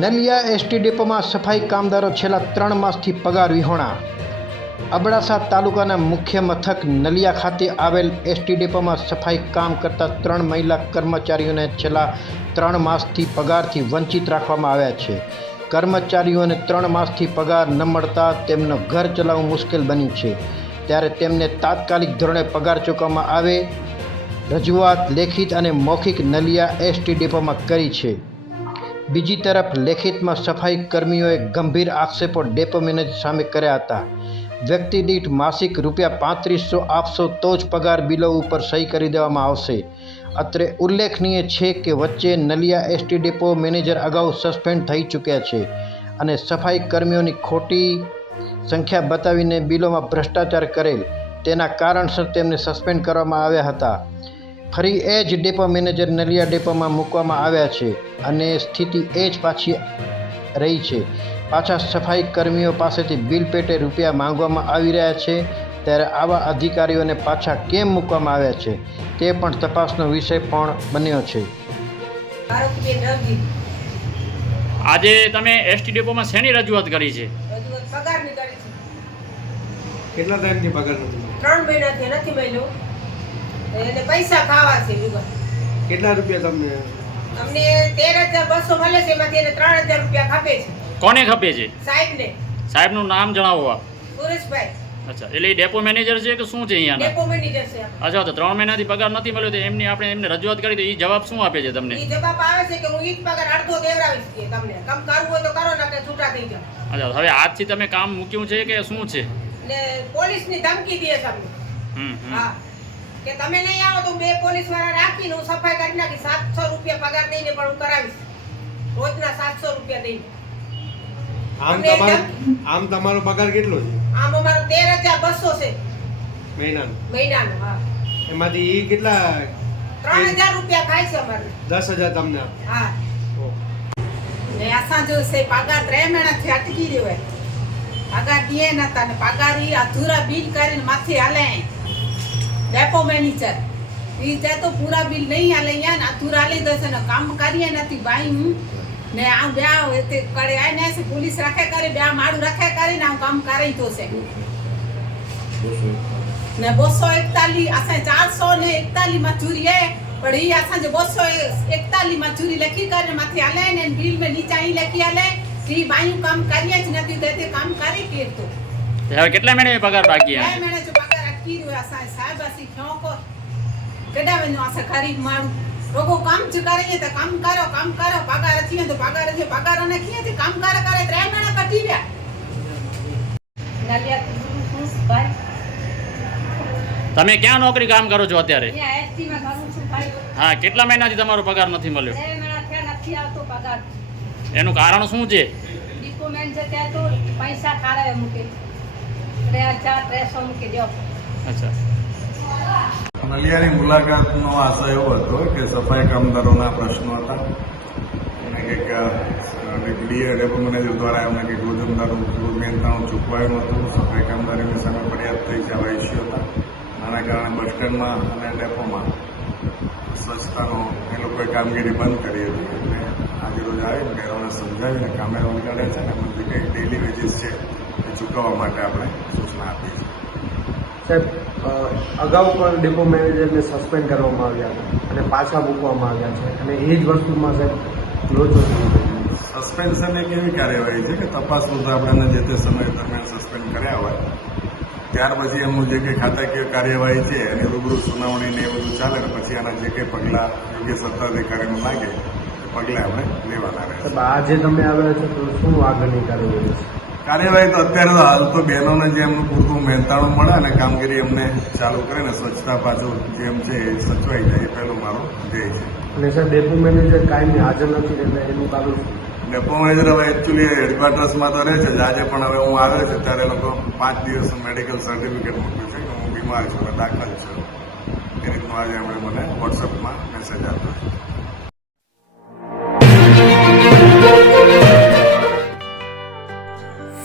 Naliya ST ડેપોમાં સફાઈ કામદારો છેલ્લા ત્રણ માસથી પગાર વિહોણા. અબડાસા તાલુકાના મુખ્ય મથક નલિયા ખાતે આવેલ એસટી ડેપોમાં સફાઈ કામ કરતા ત્રણ મહિલા કર્મચારીઓને છેલ્લા ત્રણ માસથી પગારથી વંચિત રાખવામાં આવ્યા છે. કર્મચારીઓને ત્રણ માસથી પગાર ન મળતા તેમનું ઘર ચલાવવું મુશ્કેલ બન્યું છે. ત્યારે તેમને તાત્કાલિક ધોરણે પગાર ચૂકવવામાં આવે, રજૂઆત લેખિત અને મૌખિક નલિયા એસટી ડેપોમાં કરી છે. બીજી તરફ લેખિતમાં સફાઈ કર્મીઓએ ગંભીર આક્ષેપો ડેપો મેનેજર સામે કર્યા હતા. વ્યક્તિ દીઠ માસિક રૂપિયા પાંત્રીસો આપશો તો જ પગાર બિલો ઉપર સહી કરી દેવામાં આવશે. અત્રે ઉલ્લેખનીય છે કે વચ્ચે નલિયા એસટી ડેપો મેનેજર અગાઉ સસ્પેન્ડ થઈ ચૂક્યા છે અને સફાઈ કર્મીઓની ખોટી સંખ્યા બતાવીને બિલોમાં ભ્રષ્ટાચાર કરેલ. તેના કારણસર તેમને સસ્પેન્ડ કરવામાં આવ્યા હતા. ફરી એ જ ડેપો મેનેજર નલિયા ડેપોમાં મૂકવામાં આવ્યા છે અને સ્થિતિ એ જ પાછી રહી છે. પાછા સફાઈ કર્મીઓ પાસેથી બિલ પેટે રૂપિયા માંગવામાં આવી રહ્યા છે ત્યારે આવા અધિકારીઓને પાછા કેમ મૂકવામાં આવ્યા છે તે પણ તપાસનો વિષય પણ બન્યો છે. આજે તમે એસટી ડેપોમાં શેની રજૂઆત કરી છે? રજૂઆત પગારની કરી છે. કેટલા ટાઈમથી પગાર નથી ત્રણ મહિનાથી નથી મળ્યો. એને પૈસા ખાવા છે જુગા કેટલા રૂપિયા તમને? અમને તેર હજાર બસો મળે છે એમાંથી એને ત્રણ હજાર રૂપિયા ખપે છે. કોને ખપે છે? સાહેબને. સાહેબનું નામ જણાવો આપ. સુરેશભાઈ. અચ્છા એટલે એ ડેપો મેનેજર છે કે શું છે અહીંયા ડેપો મેનેજર છે અચ્છા તો ત્રણ મહિનાથી પગાર નથી મળ્યો તો એમની આપણે એમને રજૂઆત કરી તો એ જવાબ શું આપે છે તમને? એ જવાબ આવે છે કે હું ઈ જ પગાર અડધો દેવડાવીશ કે તમને. કામ કરવું હોય તો કરો ના કે છૂટા થઈ જાઓ. અચ્છા હવે આજથી તમે કામ મૂક્યું છે કે શું છે? પોલીસ પોલીસની ધમકી દે તમને હમ. હા. કે તમે નહીં આવો તો બે પોલીસવાળા રાખીને હું સફાઈ કરી નાખી સાતસો રૂપિયા પગાર દઈને પણ હું કરાવીશ. રોજના સાતસો રૂપિયા દઈને. આમ તમારો આમ તમારો પગાર કેટલો છે? આમ અમારો 13200 છે. મહિનાનો. મહિનાનો હા. એમાંથી એ કેટલા 3000 રૂપિયા ખાય છે અમારે. દસ હજાર તમને હા. ને આસા જો છે પગાર ત્રણ મહિનાથી અટકી રહ્યો પગાર દે નતા ને પગાર ઈ અધૂરા બિલ કરીને માથે હાલે. મેનેજર ઈ તે તો પૂરા બિલ નહીં આલે યાન ને અધૂરા લઈ દેશે ને કામ કરીએ નથી ભાઈ હું. ને આ બ્યા તે કરે આ ને પોલીસ રાખે કરે બ્યા મારું રાખે કરીને આ કામ કરી તો છે. ને બસો એકતાલી અસાं ચારસો ને એકતાલી માં હે પણ ઈ અસાंजो બસો એકતાલી મજૂરી લખી કરે માથે આલે ને બિલ में નીચા અહીં લખી આલે. ઈ બાયું કામ કરીએ જ નથી તો કામ કરી કેરતો તો હવે કેટલા મહિને પગાર બાકી બે મહિને અસી ક્यों કો? કેડા વેનો અસાં ગરીબ માણું રોગો કામ જ તો કામ કરો કામ કરો. પગાર અચીએ તો પગાર અચીએ પગાર અને કીએ થી કામ કરે કરે. ત્રે મહિના કટી ગયા નલિયા ભાઈ? તમે ક્યાં નોકરી કામ કરો છો અત્યારે? અહીંયા એસટી માં કરું છું ભાઈ. હા કેટલા મહિનાથી તમારો પગાર નથી મળ્યો? બે મહિના નથી આવતો પગાર. એનું કારણ શું છે? ડિપો છે ત્યાં તો પૈસા ખારાવે મૂકે. ત્રણ હજાર ત્રેસો મૂકી દો અચ્છા. નલિયાની મુલાકાતનો આશય એવો હતો કે સફાઈ કામદારોના પ્રશ્નો હતા. અને કંઈક ડીએ ડેપો મેનેજર દ્વારા એમને કંઈક રોજમદારો મહેનતાણું ચૂકવાયું હતું. સફાઈ કામદારીની સામે ફરિયાદ થઈ છે આવા ઇસ્યુ હતા. આના કારણે બસ સ્ટેન્ડમાં અને ડેપોમાં સ્વચ્છતાનો એ લોકોએ કામગીરી બંધ કરી હતી. એટલે આજે રોજ આવી મેયરોને સમજાવીને કામે વળગાડ્યા છે અને જે કંઈક ડેલી વેજીસ છે એ ચૂકવવા માટે આપણે સૂચના આપી છે સાહેબ અગાઉ પણ ડેપો મેનેજરને સસ્પેન્ડ કરવામાં આવ્યા હતા અને પાછા મૂકવામાં આવ્યા છે અને એ જ વસ્તુમાં સાહેબ લોચો સસ્પેન્શન એક એવી કાર્યવાહી છે કે તપાસ આપણે જે તે સમય દરમિયાન સસ્પેન્ડ કર્યા હોય ત્યાર પછી એમનું જે કંઈ ખાતાકીય કાર્યવાહી છે એની રૂબરૂ સુનાવણી ને એ બધું ચાલે ને પછી આના જે કંઈ પગલાં યોગ્ય સત્તાધિકારીનું લાગે પગલાં આપણે લેવાના રહે આ જે તમે આવ્યા છો તો શું આગળની કાર્યવાહી છે? કાર્યવાહી તો અત્યારે તો હાલ તો બહેનોને જે એમનું પૂરતું મહેનતાણું મળે અને કામગીરી એમને ચાલુ કરે ને સ્વચ્છતા પાછું જેમ છે એ સચવાઈ જાય એ પહેલું મારો ધ્યેય છે. અને સાહેબ ડેપો મેનેજર કાયમી હાજર નથી એટલે એનું કારણ ડેપો મેનેજર હવે એકચ્યુઅલી હેડક્વાર્ટર્સમાં તો રહે છે. આજે પણ હવે હું આવ્યો છું ત્યારે એ લોકો પાંચ દિવસ મેડિકલ સર્ટિફિકેટ મૂક્યું છે કે હું બીમાર છું દાખલ છું. એ રીતનું આજે એમણે મને વોટ્સઅપમાં મેસેજ આપ્યો છે.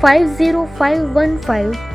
five zero five one five